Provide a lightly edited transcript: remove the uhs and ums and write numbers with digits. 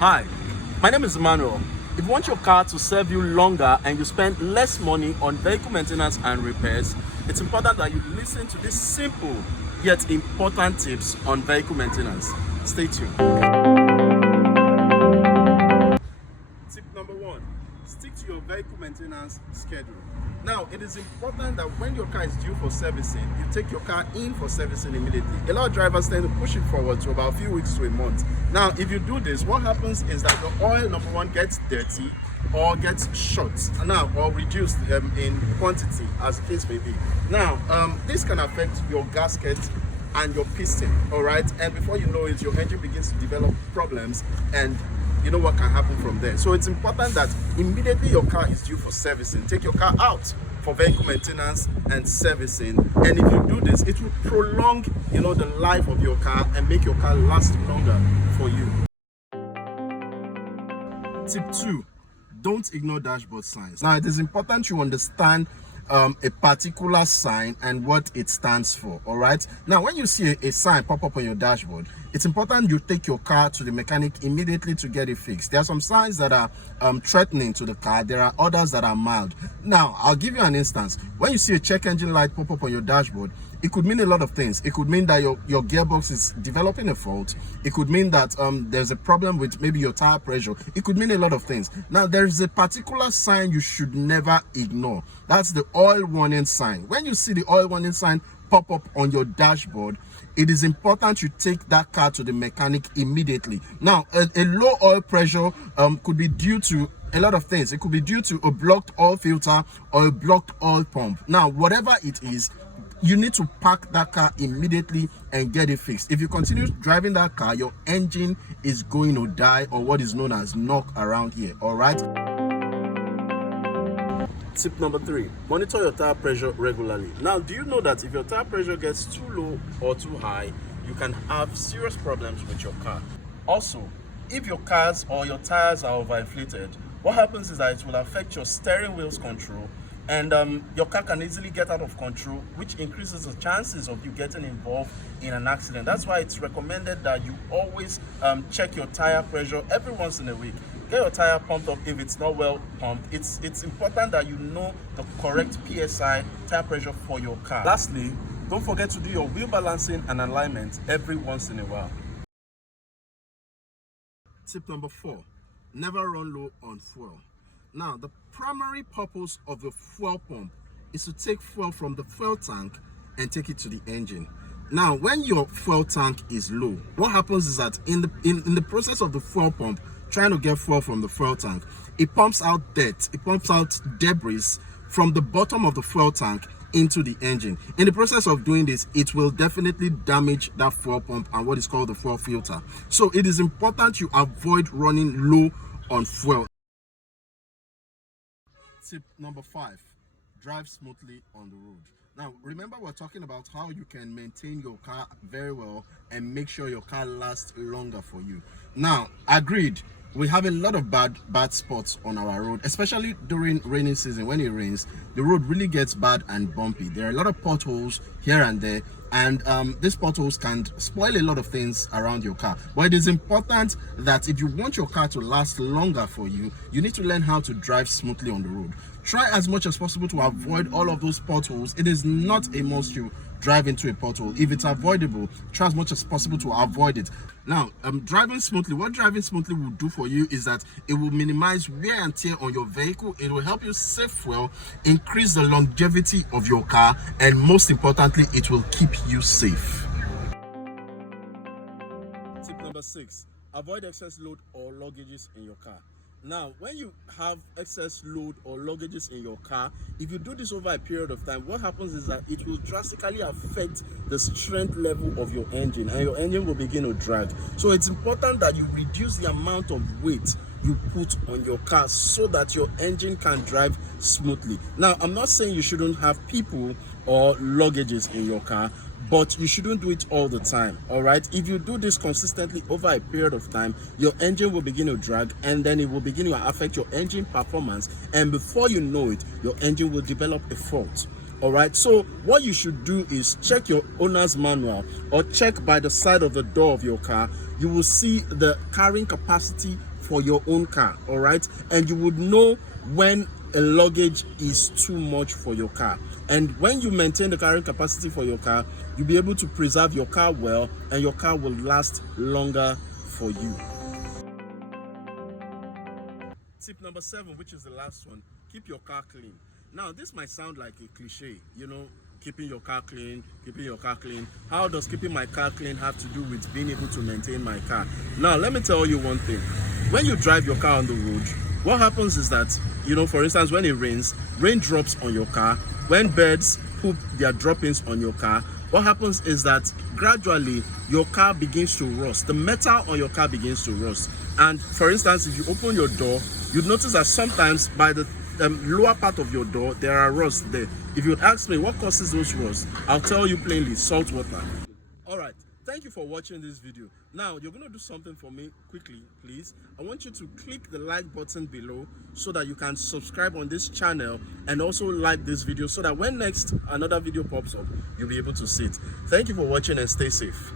Hi, my name is Emmanuel. If you want your car to serve you longer and you spend less money on vehicle maintenance and repairs, it's important that you listen to these simple yet important tips on vehicle maintenance. Stay tuned. Tip number one, stick to your vehicle maintenance schedule. Now, it is important that when your car is due for servicing, you take your car in for servicing immediately. A lot of drivers tend to push it forward to about a few weeks to a month. Now, if you do this, what happens is that the oil, number one, gets dirty or gets short or reduced in quantity, as the case may be. Now, this can affect your gasket and your piston, all right? And before you know it, your engine begins to develop problems, and you know what can happen from there. So it's important that immediately your car is due for servicing, take your car out for vehicle maintenance and servicing. And if you do this, it will prolong, the life of your car and make your car last longer for you. Tip 2, don't ignore dashboard signs. Now, it is important you understand a particular sign and what it stands for. All right, now when you see a sign pop up on your dashboard, it's important you take your car to the mechanic immediately to get it fixed. There are some signs that are threatening to the car. There are others that are mild. Now, I'll give you an instance. When you see a check engine light pop up on your dashboard, it could mean a lot of things. It could mean that your gearbox is developing a fault. It could mean that there's a problem with maybe your tire pressure. It could mean a lot of things. Now, there's a particular sign you should never ignore. That's the oil warning sign. When you see the oil warning sign pop up on your dashboard, it is important you take that car to the mechanic immediately. Now, a low oil pressure could be due to a lot of things. It could be due to a blocked oil filter or a blocked oil pump. Now, whatever it is, you need to park that car immediately and get it fixed. If you continue driving that car, your engine is going to die, or what is known as knock around here. All right. Tip number 3, monitor your tire pressure regularly. Now, do you know that if your tire pressure gets too low or too high, you can have serious problems with your car? Also, if your cars or your tires are overinflated, what happens is that it will affect your steering wheel's control, and your car can easily get out of control, which increases the chances of you getting involved in an accident. That's why it's recommended that you always check your tire pressure every once in a week. Get your tire pumped up if it's not well pumped. It's important that you know the correct PSI tire pressure for your car. Lastly, don't forget to do your wheel balancing and alignment every once in a while. Tip number 4, never run low on fuel. Now, the primary purpose of the fuel pump is to take fuel from the fuel tank and take it to the engine. Now, when your fuel tank is low, what happens is that in the process of the fuel pump trying to get fuel from the fuel tank, it pumps out dirt, it pumps out debris from the bottom of the fuel tank into the engine. In the process of doing this, it will definitely damage that fuel pump and what is called the fuel filter. So it is important you avoid running low on fuel. Tip number 5, drive smoothly on the road. Now, remember, we're talking about how you can maintain your car very well and make sure your car lasts longer for you. Now, agreed, we have a lot of bad spots on our road, especially during rainy season. When it rains, the road really gets bad and bumpy. There are a lot of potholes here and there, and these potholes can spoil a lot of things around your car. But it is important that if you want your car to last longer for you, you need to learn how to drive smoothly on the road. Try as much as possible to avoid all of those potholes. It is not a must you drive into a pothole. If it's avoidable, try as much as possible to avoid it. Now, driving smoothly, what driving smoothly will do for you is that it will minimize wear and tear on your vehicle. It will help you save fuel, increase the longevity of your car, and most importantly, it will keep you safe. Tip number 6, avoid excess load or luggages in your car. Now, when you have excess load or luggages in your car, if you do this over a period of time, what happens is that it will drastically affect the strength level of your engine, and your engine will begin to drag. So it's important that you reduce the amount of weight you put on your car so that your engine can drive smoothly. Now, I'm not saying you shouldn't have people or luggages in your car, but you shouldn't do it all the time. All right, if you do this consistently over a period of time, your engine will begin to drag, and then it will begin to affect your engine performance, and before you know it, your engine will develop a fault. All right, so what you should do is check your owner's manual or check by the side of the door of your car. You will see the carrying capacity for your own car, all right? And you would know when a luggage is too much for your car. And when you maintain the carrying capacity for your car, you'll be able to preserve your car well, and your car will last longer for you. Tip number 7, which is the last one, keep your car clean. Now, this might sound like a cliche, you know, keeping your car clean, keeping your car clean. How does keeping my car clean have to do with being able to maintain my car? Now, let me tell you one thing. When you drive your car on the road, what happens is that, you know, for instance, when it rains, rain drops on your car. When birds poop their droppings on your car, what happens is that gradually your car begins to rust. The metal on your car begins to rust. And for instance, if you open your door, you'd notice that sometimes by the lower part of your door, there are rust there. If you'd ask me what causes those rust, I'll tell you plainly: salt water. All right, thank you for watching this video. Now, you're going to do something for me quickly, please. I want you to click the like button below so that you can subscribe on this channel, and also like this video so that when next another video pops up, you'll be able to see it. Thank you for watching, and stay safe.